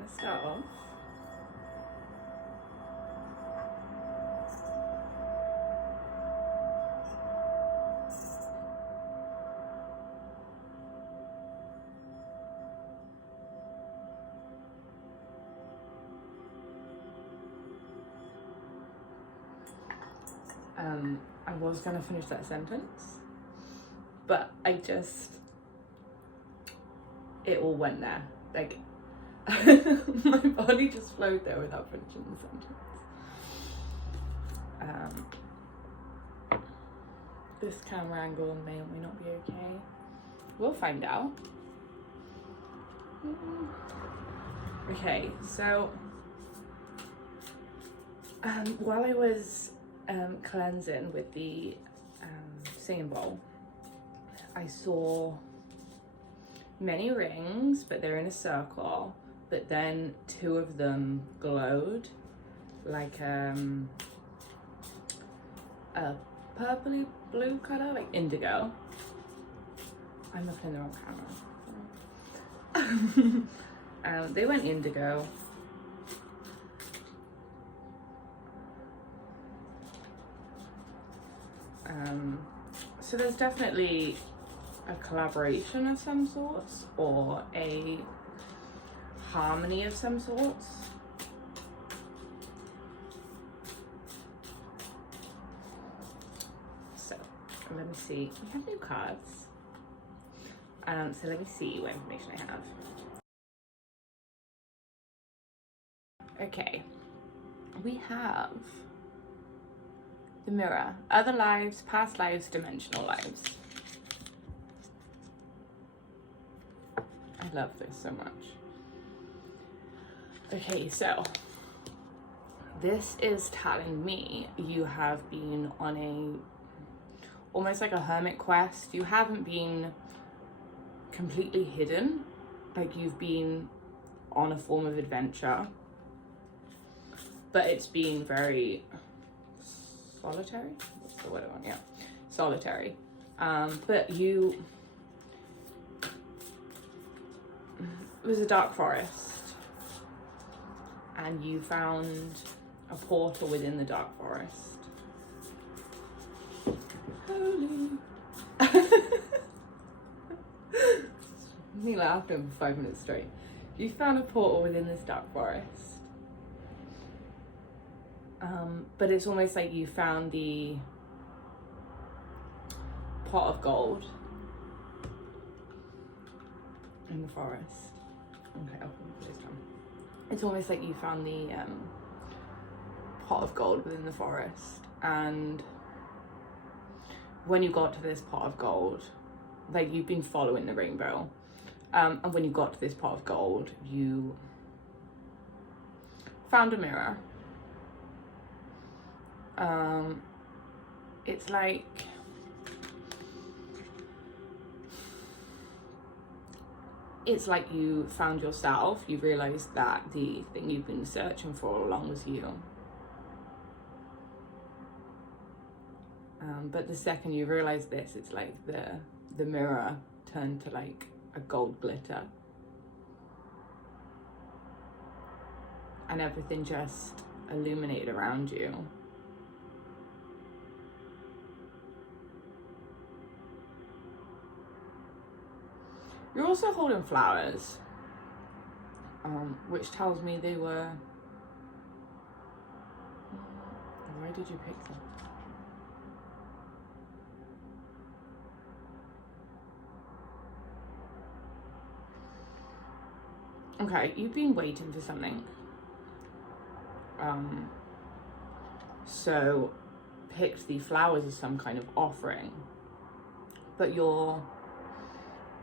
gonna start off. I was gonna finish that sentence, but it all went there. Like, my body just flowed there without finishing the sentence. This camera angle may or may not be okay. We'll find out. Okay, so while I was cleansing with the singing bowl, I saw many rings, but they're in a circle, but then two of them glowed like a purpley blue color, like indigo. I'm looking in the wrong camera. They went indigo. So there's definitely a collaboration of some sorts, or a harmony of some sorts. So let me see. We have new cards. So let me see what information I have. Okay, we have the mirror, other lives, past lives, dimensional lives. I love this so much. Okay, so this is telling me you have been on almost like a hermit quest. You haven't been completely hidden, like you've been on a form of adventure, but it's been very solitary. What's the word I want? Yeah, solitary. But it was a dark forest, and you found a portal within the dark forest. Holy. Me laughing for 5 minutes straight. You found a portal within this dark forest. But it's almost like you found the pot of gold in the forest. Okay, I'll put this down. It's almost like you found the pot of gold within the forest, and when you got to this pot of gold, like you've been following the rainbow, and when you got to this pot of gold, you found a mirror. It's like you found yourself. You realized that the thing you've been searching for all along was you. But the second you realize this, it's like the mirror turned to like a gold glitter, and everything just illuminated around you. You're also holding flowers, which tells me they were... Why did you pick them? Okay, you've been waiting for something. So picked the flowers as some kind of offering, but you're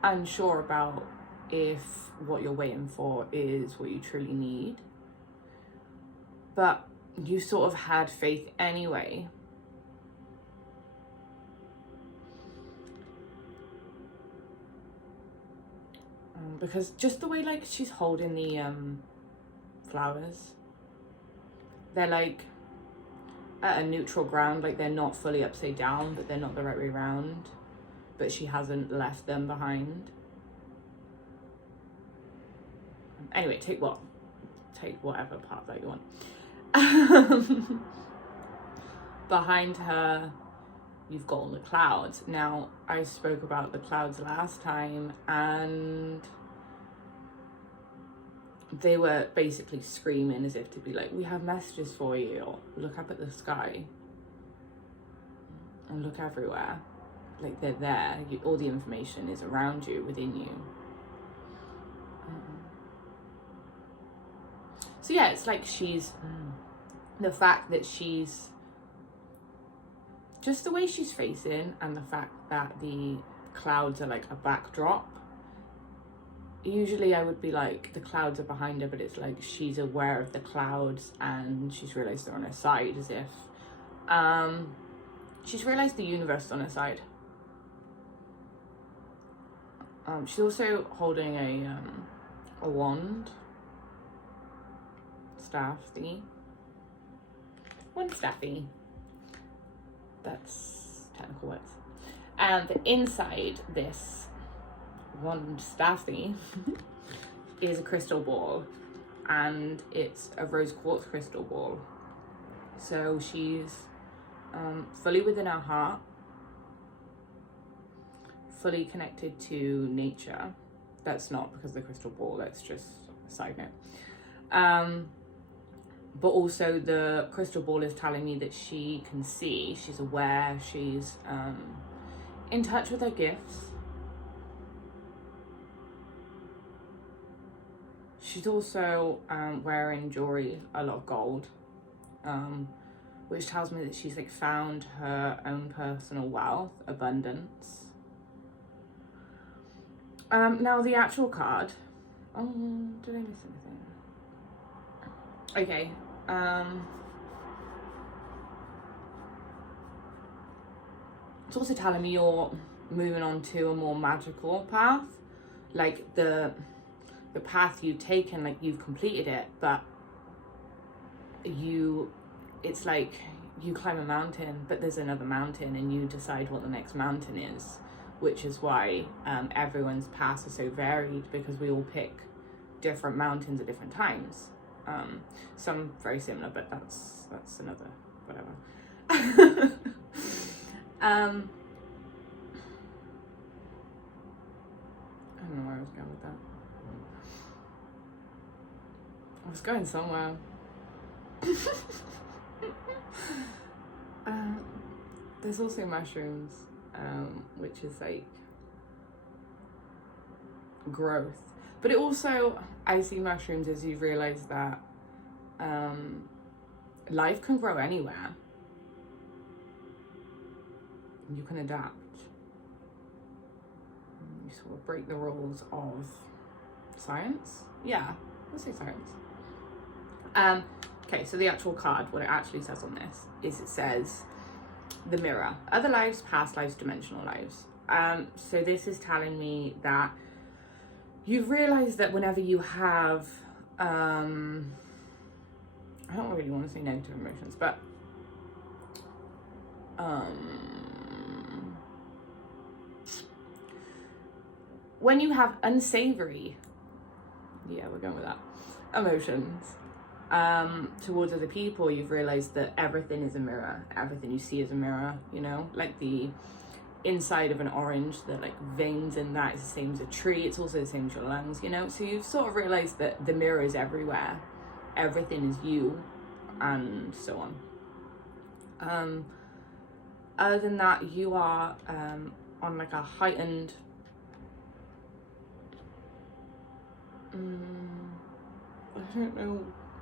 unsure about if what you're waiting for is what you truly need. But you sort of had faith anyway. Because just the way like she's holding the flowers, they're like at a neutral ground, like they're not fully upside down, but they're not the right way around, but she hasn't left them behind. Anyway, take what? take whatever part that you want. Behind her, you've got all the clouds. Now, I spoke about the clouds last time, and they were basically screaming as if to be like, we have messages for you, or look up at the sky and look everywhere. Like, they're there. All the information is around you, within you. So yeah, it's like she's, the fact that she's, just the way she's facing, and the fact that the clouds are like a backdrop. Usually I would be like, the clouds are behind her, but it's like she's aware of the clouds and she's realised they're on her side, as if she's realised the universe is on her side. She's also holding a wand, staff thingy, one staffy. That's technical words. And inside this wand staffy is a crystal ball, and it's a rose quartz crystal ball. So she's fully within her heart, fully connected to nature. That's not because of the crystal ball, that's just a side note. But also the crystal ball is telling me that she can see, she's aware, she's in touch with her gifts. She's also wearing jewelry, a lot of gold, which tells me that she's like found her own personal wealth, abundance. Now the actual card, did I miss anything? Okay, it's also telling me you're moving on to a more magical path, like the path you've taken, like you've completed it, but it's like you climb a mountain, but there's another mountain, and you decide what the next mountain is, which is why everyone's paths are so varied, because we all pick different mountains at different times. Some very similar, but that's another whatever. I don't know where I was going with that. I was going somewhere. There's also mushrooms, which is like growth. But it also, I see mushrooms as you realise that life can grow anywhere. You can adapt. You sort of break the rules of science. Yeah, let's say science. Okay, so the actual card, what it actually says on this is, it says the mirror, other lives, past lives, dimensional lives. So this is telling me that you've realized that whenever you have, I don't really want to say negative emotions, but when you have unsavory, yeah, we're going with that, emotions towards other people, you've realized that everything is a mirror. Everything you see is a mirror, you know, like the inside of an orange, the like veins in that is the same as a tree. It's also the same as your lungs, you know. So you've sort of realized that the mirror is everywhere. Everything is you, and so on. Other than that, you are on like a heightened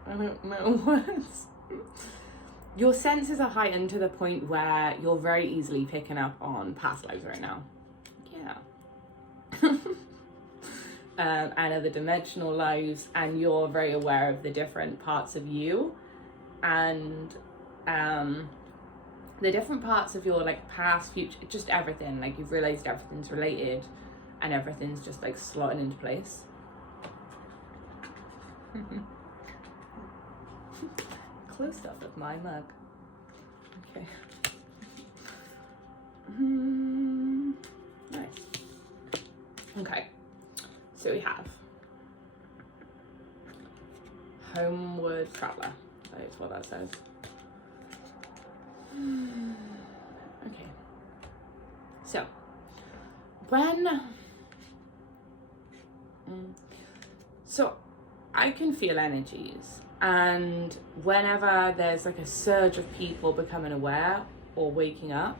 I don't know words. Your senses are heightened to the point where you're very easily picking up on past lives right now. Yeah. And other dimensional lives, and you're very aware of the different parts of you, and the different parts of your like past, future, just everything. Like you've realized everything's related, and everything's just like slotting into place. Close up of my mug. Okay. Nice. Okay. So we have Homeward Traveler. That is what that says. Okay. So, so I can feel energies, and whenever there's like a surge of people becoming aware or waking up,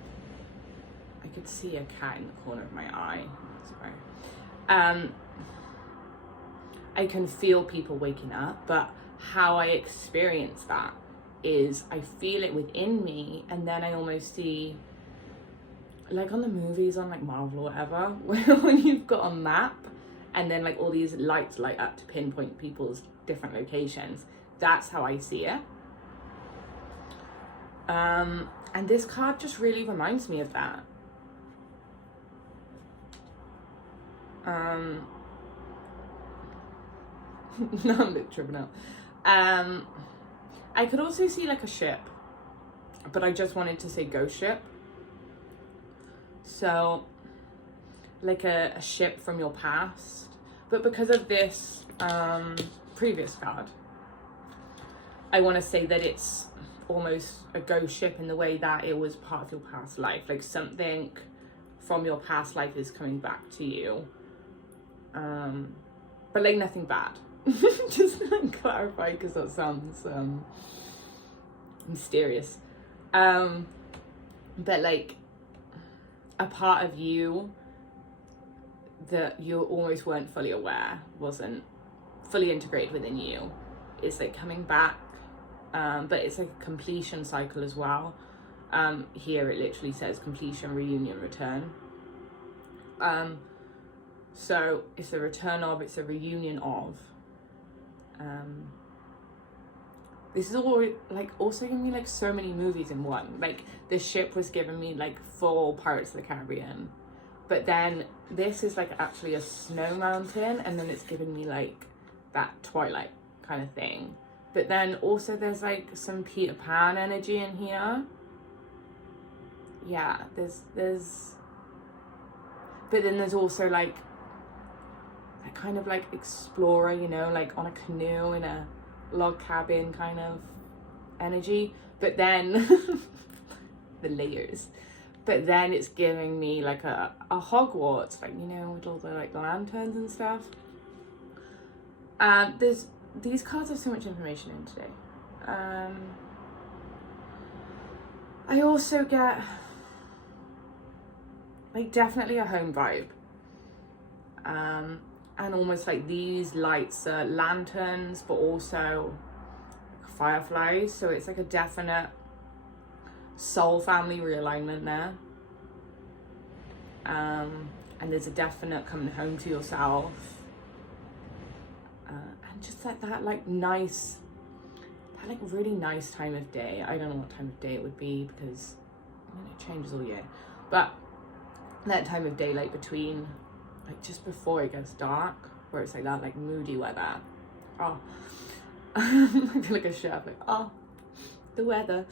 I could see a cat in the corner of my eye. Sorry. I can feel people waking up, but how I experience that is I feel it within me, and then I almost see, like on the movies on like Marvel or whatever, when you've got a map and then like all these lights light up to pinpoint people's different locations. That's how I see it. And this card just really reminds me of that. No, I'm a bit tripping out. I could also see like a ship, but I just wanted to say ghost ship. So like a ship from your past, but because of this previous card, I want to say that it's almost a ghost ship in the way that it was part of your past life, like something from your past life is coming back to you, but like nothing bad. Just to like clarify, because that sounds mysterious, but like a part of you that you almost weren't fully aware, wasn't fully integrated within you, is like coming back, but it's like a completion cycle as well. Here it literally says completion, reunion, return. So it's a return of, it's a reunion of. This is all like also giving me like so many movies in one. Like the ship was giving me like full Pirates of the Caribbean, but then this is like actually a snow mountain, and then it's giving me like that Twilight kind of thing. But then also there's like some Peter Pan energy in here. Yeah, there's but then there's also like that kind of like explorer, you know, like on a canoe in a log cabin kind of energy. But then the layers. But then it's giving me like a Hogwarts, like, you know, with all the like lanterns and stuff. These cards have so much information in today. I also get like definitely a home vibe. And almost like these lights are lanterns, but also fireflies. So it's like a definite soul family realignment there. And there's a definite coming home to yourself. And just like that, like nice, that like really nice time of day. I don't know what time of day it would be because it changes all year. But that time of day, like between, like just before it gets dark, where it's like that like moody weather. Oh, I feel like a chef. Like, oh, the weather.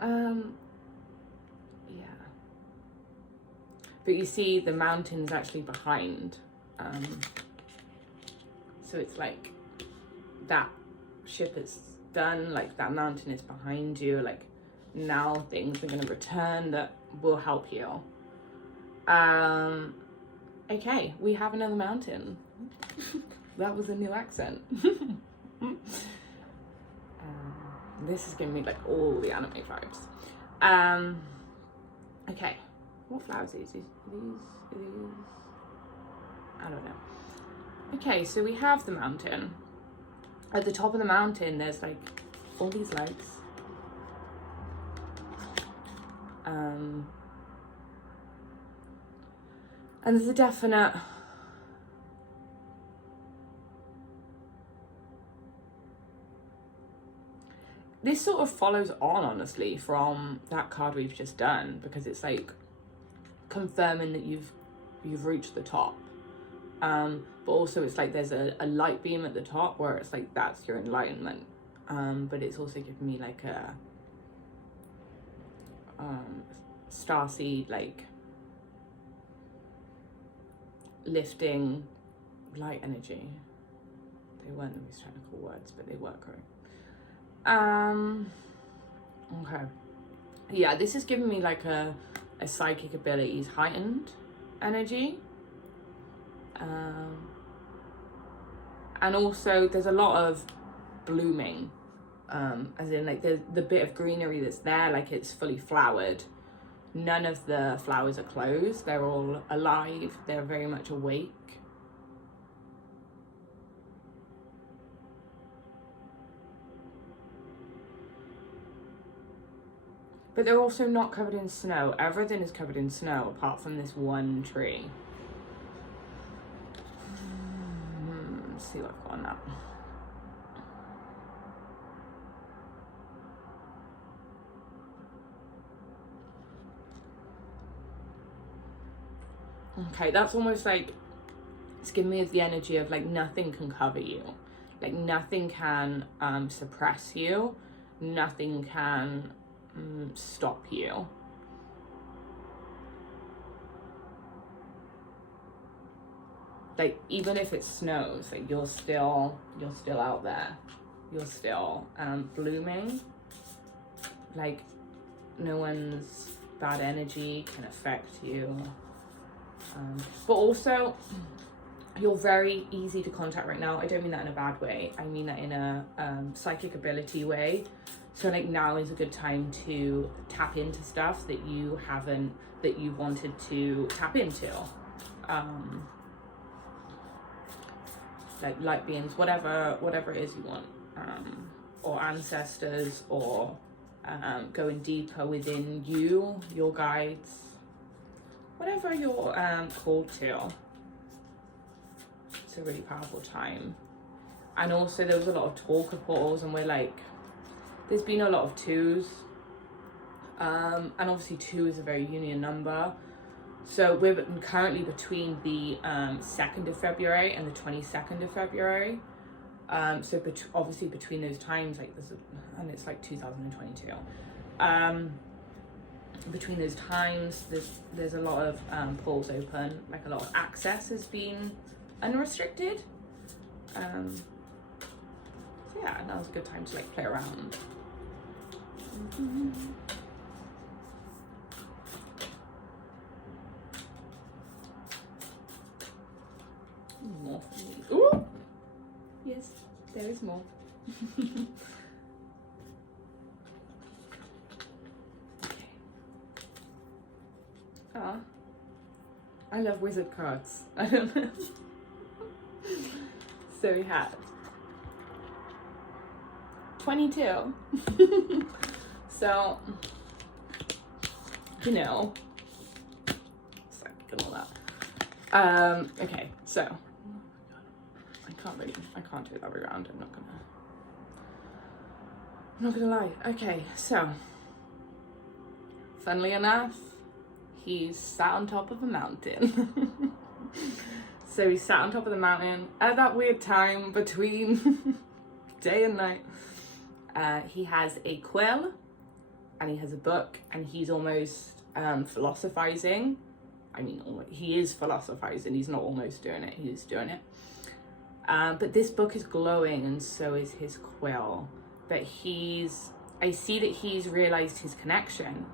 Yeah. But you see the mountains actually behind. So it's like that ship is done, like that mountain is behind you, like now things are gonna return that will help you. Okay, we have another mountain. That was a new accent. This is giving me like all the anime vibes. Okay, what flowers are these? Are these? I don't know. Okay, so we have the mountain. At the top of the mountain, there's like all these lights. And there's a definite this sort of follows on, honestly, from that card we've just done, because it's like confirming that you've reached the top. But also it's like there's a light beam at the top where it's like that's your enlightenment. But it's also giving me like a starseed, like lifting light energy. They weren't the most technical words, but they were correct. Okay. Yeah, this is giving me like a psychic abilities heightened energy. And also there's a lot of blooming, as in like the bit of greenery that's there, like it's fully flowered. None of the flowers are closed, they're all alive, they're very much awake. But they're also not covered in snow. Everything is covered in snow apart from this one tree. Let's see what I've got on that. Okay, that's almost like, it's giving me the energy of like nothing can cover you. Like nothing can suppress you. Nothing can stop you. Like even if it snows, like you're still out there. You're still blooming. Like no one's bad energy can affect you. But also you're very easy to contact right now. I don't mean that in a bad way. I mean that in a psychic ability way. So like now is a good time to tap into stuff that you wanted to tap into. Like light beings, whatever it is you want. Or ancestors, or going deeper within you, your guides. Whatever you're called to. It's a really powerful time. And also there was a lot of talk of portals, and we're like, there's been a lot of 2s, and obviously 2 is a very union number. So we're currently between the 2nd of February and the 22nd of February. So obviously between those times, like and it's like 2022. Between those times, there's a lot of portals open, like a lot of access has been unrestricted. So yeah, now's a good time to like play around. More. Ooh! Yes, there is more. Okay. Ah, I love wizard cards. I don't know. So we have 22. So, you know, and all that. Okay, so I can't do it every round. I'm not gonna lie. Okay, so funnily enough, he's sat on top of a mountain. So he sat on top of the mountain at that weird time between day and night. He has a quill and he has a book, and he's almost philosophizing. I mean, he is philosophizing. He's not almost doing it. He's doing it. But this book is glowing, and so is his quill. But I see that he's realized his connection.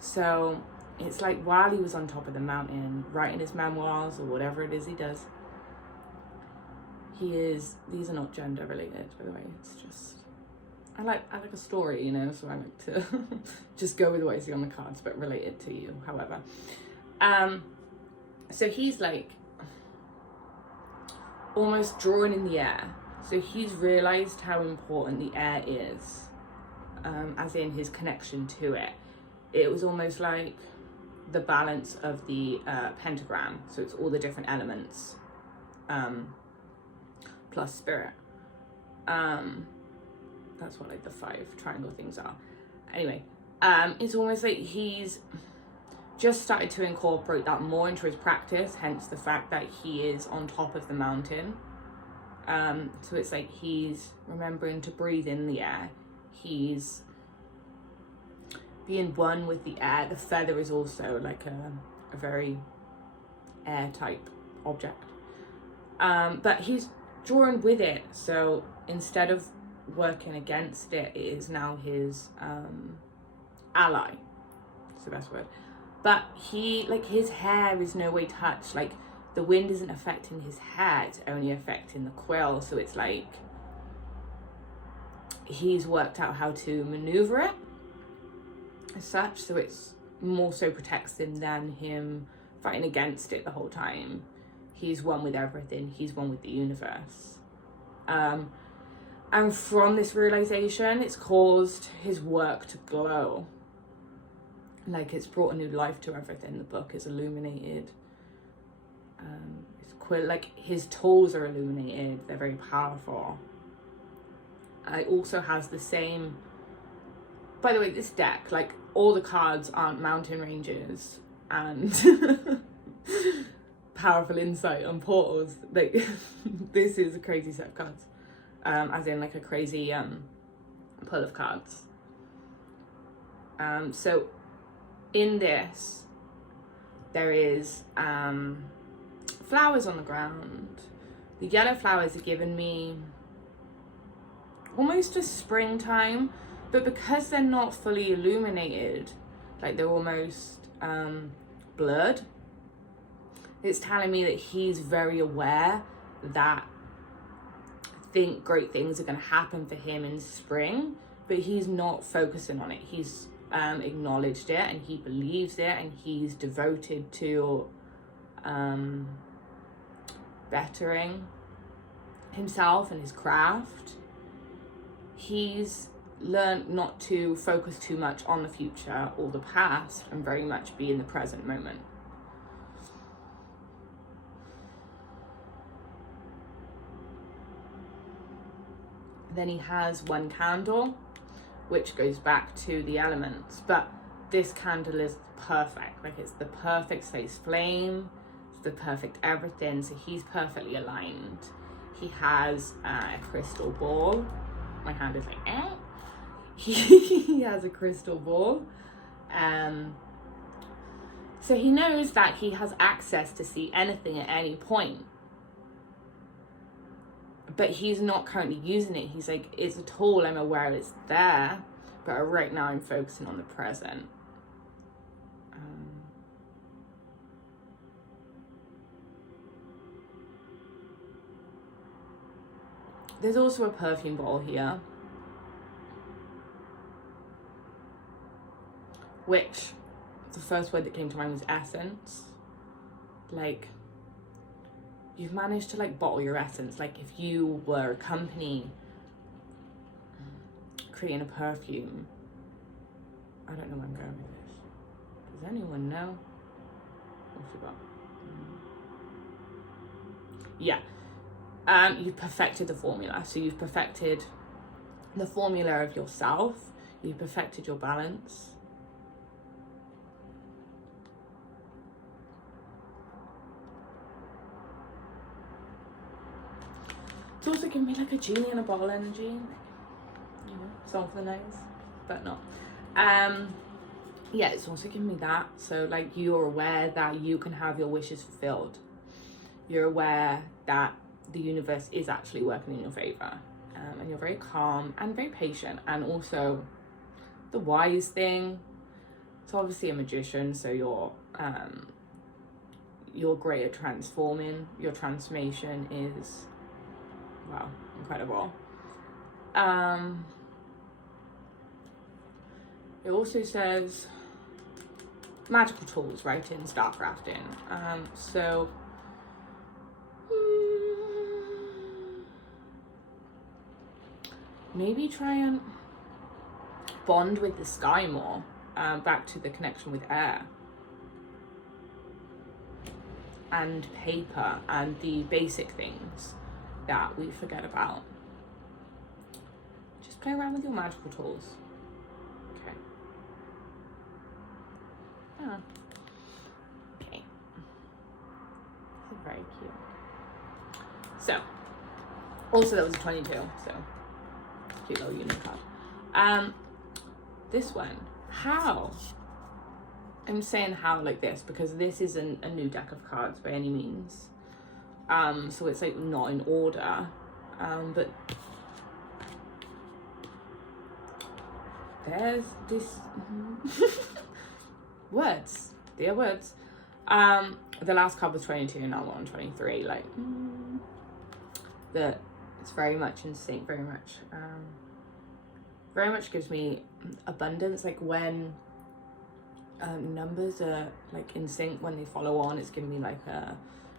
So it's like while he was on top of the mountain, writing his memoirs or whatever it is he does, these are not gender related, by the way. It's just, I like a story, you know, so I like to just go with what I see on the cards, but relate it to you, however. So he's like almost drawing in the air. So he's realized how important the air is, as in his connection to it. It was almost like the balance of the pentagram. So it's all the different elements, plus spirit. That's what like the 5 triangle things are. Anyway, it's almost like he's just started to incorporate that more into his practice, hence the fact that he is on top of the mountain. So it's like he's remembering to breathe in the air. He's being one with the air. The feather is also like a very air type object. But he's drawing with it. So instead of working against it, it is now his ally. That's the best word. But he, like, his hair is no way touched. Like, the wind isn't affecting his hair, it's only affecting the quill. So it's like he's worked out how to maneuver it as such, so it's more so protects him than him fighting against it the whole time. He's one with everything, he's one with the universe. And from this realization, it's caused his work to glow. Like, it's brought a new life to everything. The book is illuminated. It's quite like his tools are illuminated. They're very powerful. It also has the same. By the way, this deck, like, all the cards aren't mountain ranges and powerful insight on portals. Like, this is a crazy set of cards. As in, like, a crazy pull of cards. So in this, there is flowers on the ground. The yellow flowers are giving me almost a springtime, but because they're not fully illuminated, like, they're almost blurred, it's telling me that he's very aware that great things are going to happen for him in spring, but he's not focusing on it. He's acknowledged it, and he believes it, and he's devoted to bettering himself and his craft. He's learned not to focus too much on the future or the past, and very much be in the present moment. Then he has one candle, which goes back to the elements, but this candle is perfect. Like, it's the perfect size flame, it's the perfect everything, so he's perfectly aligned. He has a crystal ball. My hand is like, eh. He has a crystal ball. So he knows that he has access to see anything at any point. But he's not currently using it. He's like, it's a tool, I'm aware it's there, but right now I'm focusing on the present. There's also a perfume bottle here, which the first word that came to mind was essence. Like, you've managed to, like, bottle your essence. Like, if you were a company creating a perfume, I don't know where I'm going with this. Does anyone know? What have we got? Yeah. You've perfected the formula. So you've perfected the formula of yourself. You've perfected your balance. It's also giving me, like, a genie in a bottle energy. You know, song for the nose, but not. Yeah, it's also giving me that. So, like, you're aware that you can have your wishes fulfilled. You're aware that the universe is actually working in your favor. And you're very calm and very patient. And also, the wise thing, it's obviously a magician, so you're great at transforming. Your transformation is, wow, incredible. It also says magical tools, right, in StarCrafting. So maybe try and bond with the sky more, back to the connection with air and paper and the basic things that we forget about. Just play around with your magical tools. Okay. Ah. Okay. This is very cute. So, also that was a 22, so cute little unique card. This one, how? I'm saying how like this because this isn't a new deck of cards by any means. So it's like not in order, but there's this words, dear words. The last card was 22, and now we're on 23. Like that, it's very much in sync. Very much gives me abundance. Like when numbers are like in sync, when they follow on, it's giving me like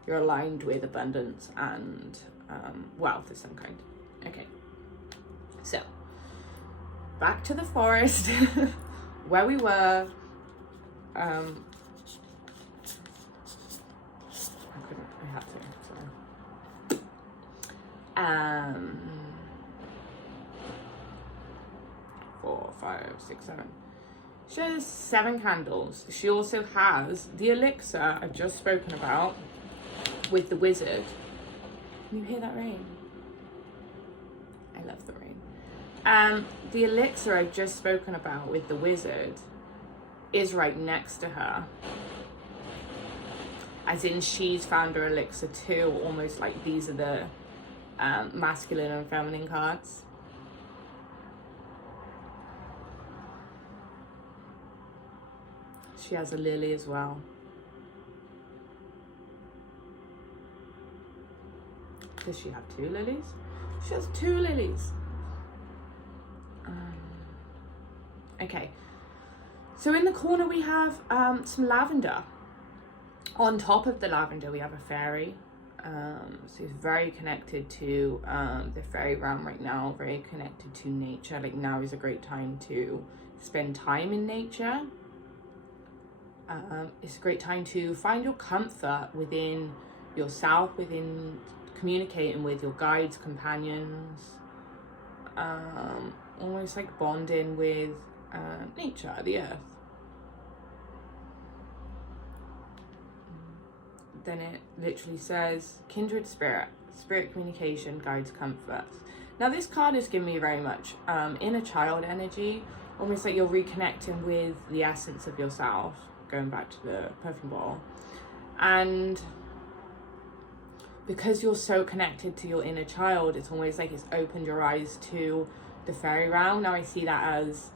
you're aligned with abundance and wealth of some kind. Okay, so back to the forest where we were. I had to, so 4, 5, 6, 7. She has 7 candles. She also has the elixir I've just spoken about with the wizard. Can you hear that rain? I love the rain. The elixir I've just spoken about with the wizard is right next to her. As in, she's found her elixir too, almost like these are the masculine and feminine cards. She has a lily as well. Does she have 2 lilies? She has 2 lilies. Okay. So in the corner we have some lavender. On top of the lavender we have a fairy. So he's very connected to the fairy realm right now, very connected to nature. Like now is a great time to spend time in nature. It's a great time to find your comfort within yourself, within communicating with your guides, companions, almost like bonding with nature, the earth. Then it literally says kindred spirit, spirit communication, guides, comforts. Now this card is giving me very much inner child energy, almost like you're reconnecting with the essence of yourself, going back to the perfume bottle. And because you're so connected to your inner child, it's almost like it's opened your eyes to the fairy realm. Now I see that as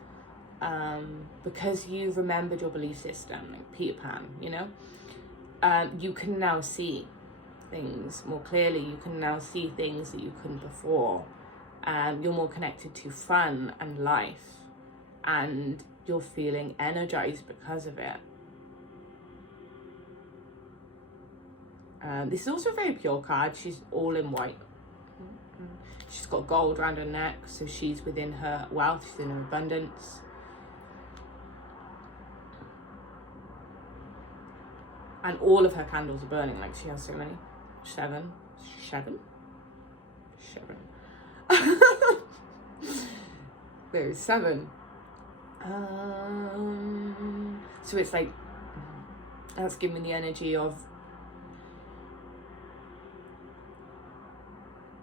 because you've remembered your belief system, like Peter Pan, you know, you can now see things more clearly. You can now see things that you couldn't before. You're more connected to fun and life, and you're feeling energized because of it. This is also a very pure card. She's all in white. She's got gold around her neck, so she's within her wealth, she's in her abundance. And all of her candles are burning, like she has so many. 7. There's 7. So it's like, that's giving me the energy of,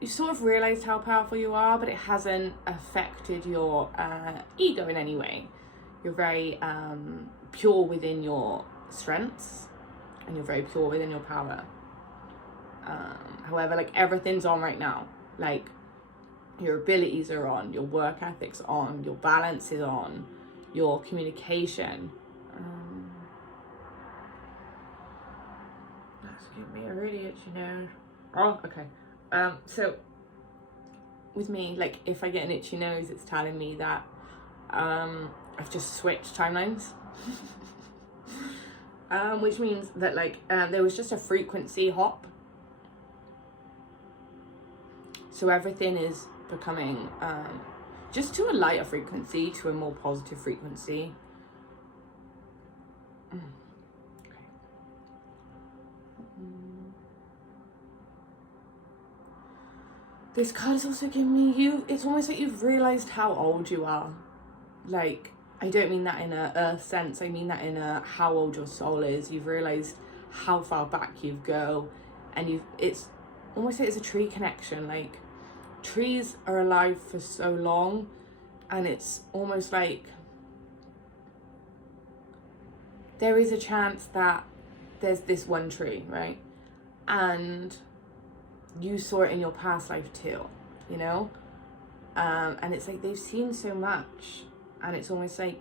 you sort of realised how powerful you are, but it hasn't affected your ego in any way. You're very pure within your strengths, and you're very pure within your power. However, like everything's on right now. Like your abilities are on, your work ethic's on, your balance is on, your communication. That's giving me a really itchy nose. Oh, okay. So with me, like if I get an itchy nose, it's telling me that I've just switched timelines. Which means that like there was just a frequency hop. So everything is becoming just to a lighter frequency, to a more positive frequency. Okay. This card is also giving me it's almost like you've realised how old you are. Like, I don't mean that in a earth sense, I mean that in a how old your soul is. You've realised how far back you go, and it's almost like it's a tree connection. Like, trees are alive for so long, and it's almost like there is a chance that there's this one tree, right? And you saw it in your past life too, you know? And it's like they've seen so much, and it's almost like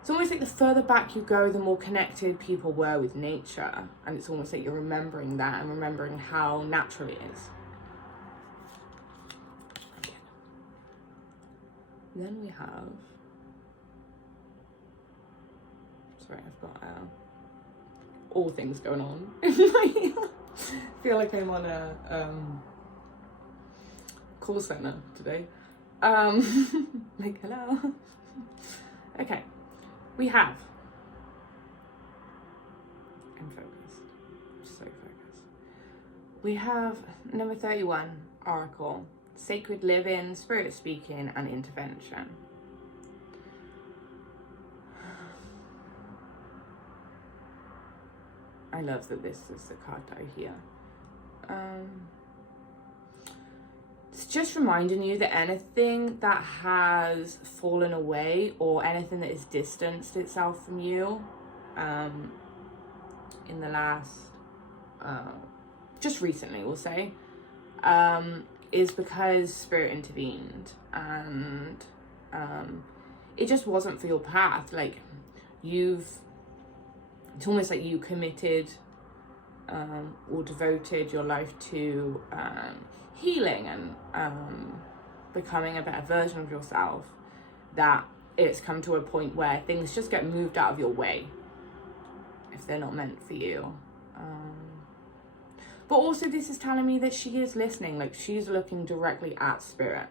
it's almost like the further back you go, the more connected people were with nature, and it's almost like you're remembering that and remembering how natural it is. Then we have, sorry, I've got all things going on. I feel like I'm on a call center today. Like, hello. Okay, we have, I'm focused, I'm so focused. We have number 31, Oracle, sacred living, spirit speaking, and intervention. I love that this is the card that I hear. It's just reminding you that anything that has fallen away or anything that has distanced itself from you in the last, just recently, we'll say, is because spirit intervened, and it just wasn't for your path. Like, it's almost like you committed or devoted your life to healing and becoming a better version of yourself, that it's come to a point where things just get moved out of your way if they're not meant for you. But also this is telling me that she is listening, like she's looking directly at spirit.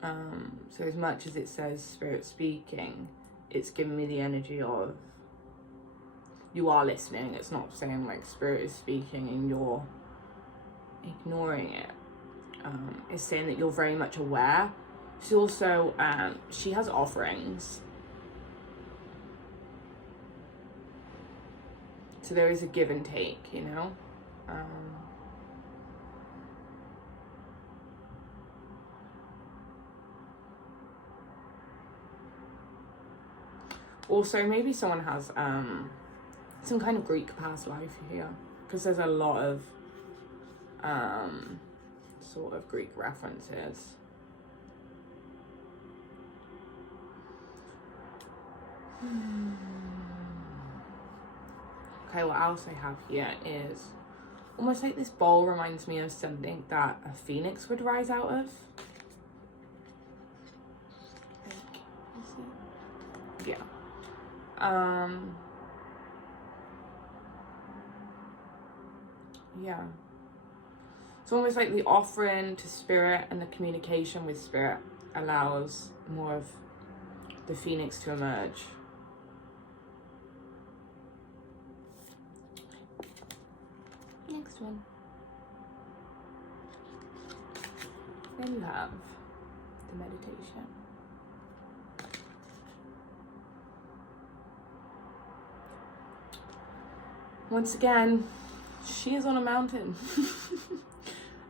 So as much as it says spirit speaking, it's giving me the energy of you are listening. It's not saying like spirit is speaking and you're ignoring it. It's saying that you're very much aware. She's also, she has offerings. So there is a give and take, you know? Also, maybe someone has some kind of Greek past life here, because there's a lot of sort of Greek references. Okay, what else I have here is almost like this bowl reminds me of something that a phoenix would rise out of. Yeah. Yeah. It's almost like the offering to spirit and the communication with spirit allows more of the phoenix to emerge. Next one. Then you have the meditation. Once again, she is on a mountain.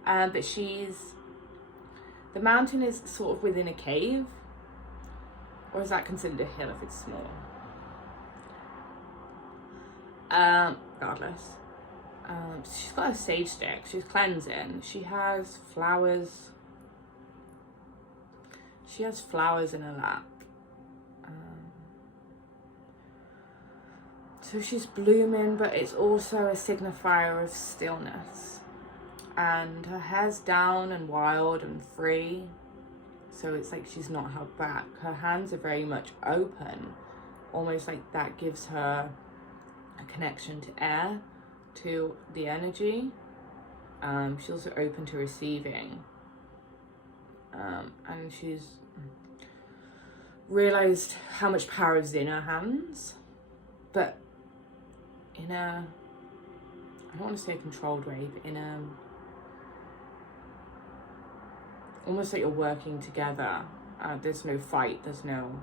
But the mountain is sort of within a cave. Or is that considered a hill if it's small? Regardless. She's got a sage stick. She's cleansing. She has flowers. She has flowers in her lap. So she's blooming, but it's also a signifier of stillness. And her hair's down and wild and free. So it's like she's not held back. Her hands are very much open. Almost like that gives her a connection to air, to the energy. She's also open to receiving. And she's realized how much power is in her hands. But in a, I don't want to say a controlled way, but in a, almost like you're working together. There's no fight, there's no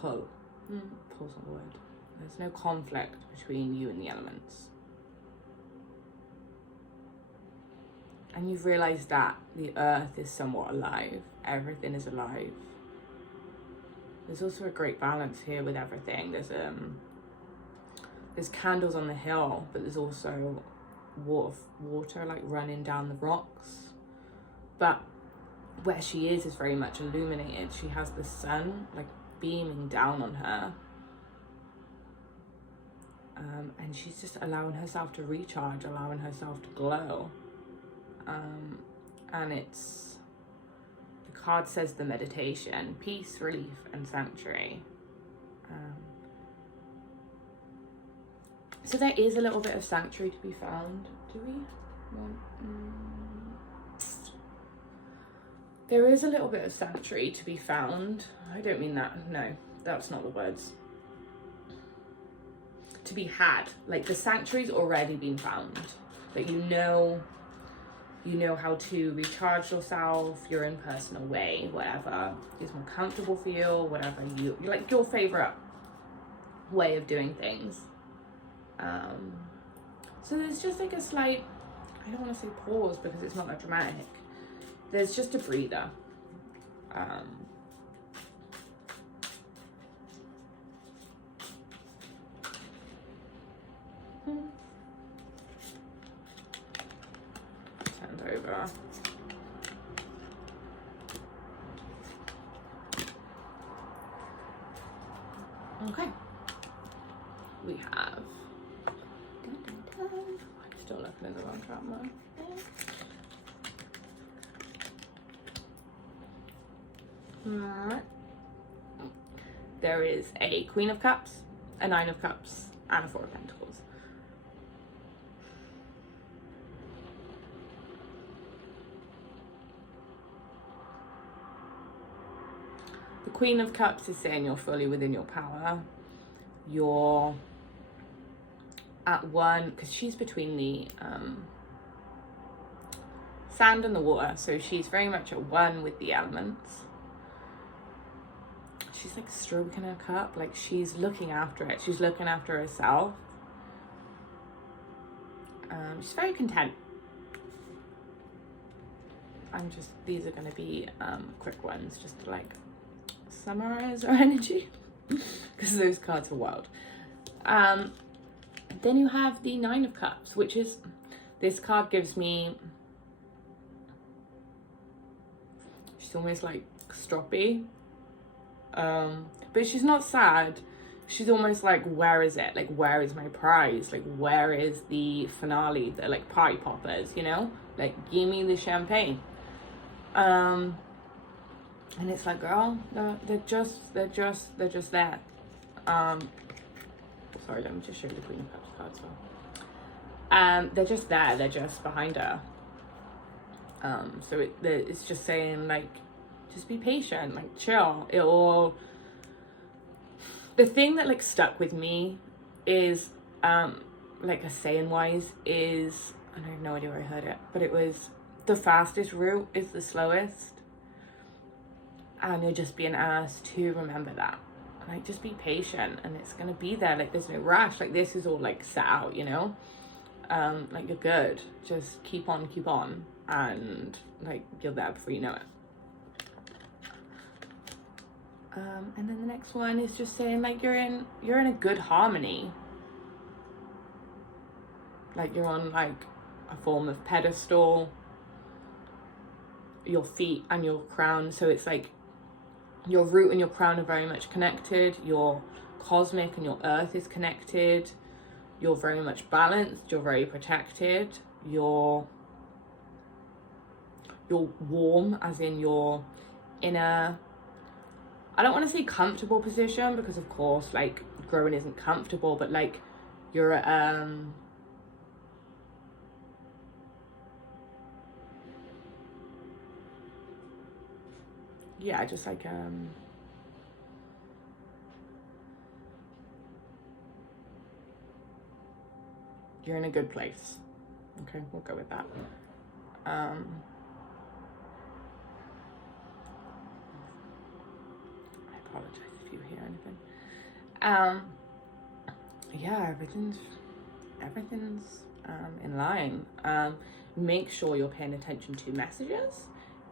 pull. Pull's not the word. There's no conflict between you and the elements. And you've realised that the earth is somewhat alive. Everything is alive. There's also a great balance here with everything. There's there's candles on the hill, but there's also water like running down the rocks. But where she is very much illuminated. She has the sun like beaming down on her. And she's just allowing herself to recharge, allowing herself to glow. And the card says the meditation, peace, relief, and sanctuary. So there is a little bit of sanctuary to be found. Do we want... There is a little bit of sanctuary to be found. I don't mean that. No, that's not the words. To be had. Like, the sanctuary's already been found. Like, you know how to recharge yourself, your own personal way, whatever is more comfortable for you, whatever you like, your favorite way of doing things. So there's just like a slight, I don't want to say pause because it's not that dramatic. There's just a breather. Turn over. Okay. We have. I'm still looking at the wrong camera. Alright. There is a Queen of Cups, a Nine of Cups, and a Four of Pentacles. The Queen of Cups is saying you're fully within your power. You're at one, because she's between the sand and the water, so she's very much at one with the elements. She's like stroking her cup, like she's looking after it. She's looking after herself. She's very content. These are going to be quick ones just to like summarize our energy because those cards are wild. Then you have the Nine of Cups, which is, this card gives me, she's almost like stroppy. But she's not sad. She's almost like, where is it? Like, where is my prize? Like, where is the finale? They're like party poppers, you know? Like, give me the champagne. And it's like, girl, they're just there. Sorry, let me just show you the Queen of Cups card as well. They're just there. They're just behind her. So it's just saying like, just be patient, like chill. The thing that like stuck with me is, like a saying wise is, I have no idea where I heard it, but it was, the fastest route is the slowest. And you're just being asked to remember that. Like, just be patient and it's gonna be there. Like, there's no rush. Like, this is all like set out, you know? Like, you're good. Just keep on, and like, you're there before you know it. And then the next one is just saying like you're in a good harmony. Like, you're on like a form of pedestal. Your feet and your crown, so it's like your root and your crown are very much connected. Your cosmic and your earth is connected. You're very much balanced. You're very protected. You're warm, as in you're in a, I don't want to say comfortable position, because of course like growing isn't comfortable, but like you're yeah, just like you're in a good place. Okay, we'll go with that. I apologize if you hear anything. Yeah, everything's in line. Make sure you're paying attention to messages.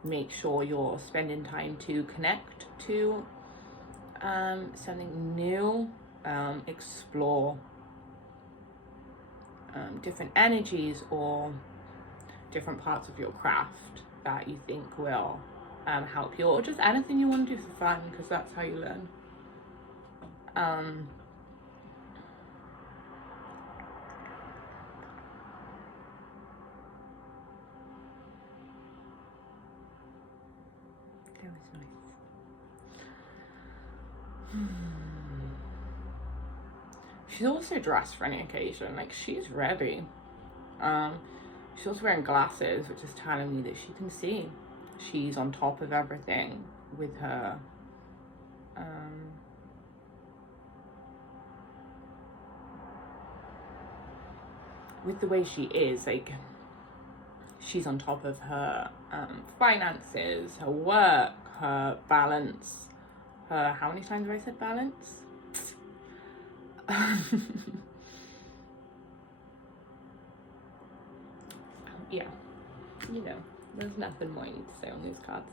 Make sure you're spending time to connect to something new. Explore different energies or different parts of your craft that you think will help you, or just anything you want to do for fun, because that's how you learn. That was nice. She's also dressed for any occasion, like she's ready. She's also wearing glasses, which is telling me that she can see. She's on top of everything with her with the way she is, like she's on top of her finances, her work, her balance, her, how many times have I said balance? Yeah, you know, there's nothing more I need to say on these cards.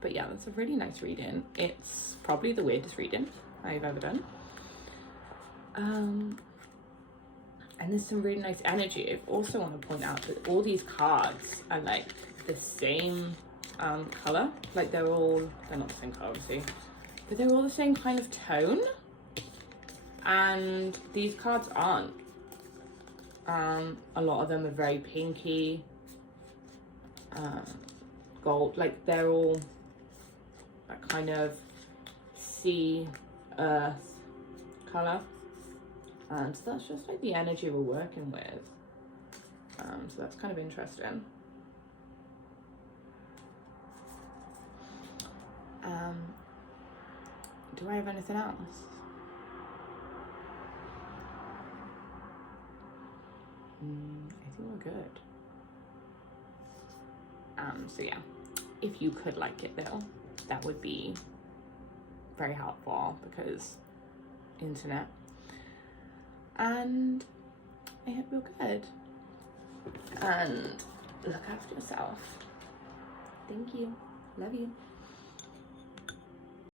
But yeah, that's a really nice reading. It's probably the weirdest reading I've ever done. And there's some really nice energy. I also want to point out that all these cards are like the same color. Like they're not the same color obviously, but they're all the same kind of tone. And these cards aren't. A lot of them are very pinky, gold, like they're all that kind of sea, earth color. And so that's just like the energy we're working with. So that's kind of interesting. Do I have anything else? I think we're good. So yeah, if you could like it though, that would be very helpful, because internet. And I hope you're good. And look after yourself. Thank you. Love you.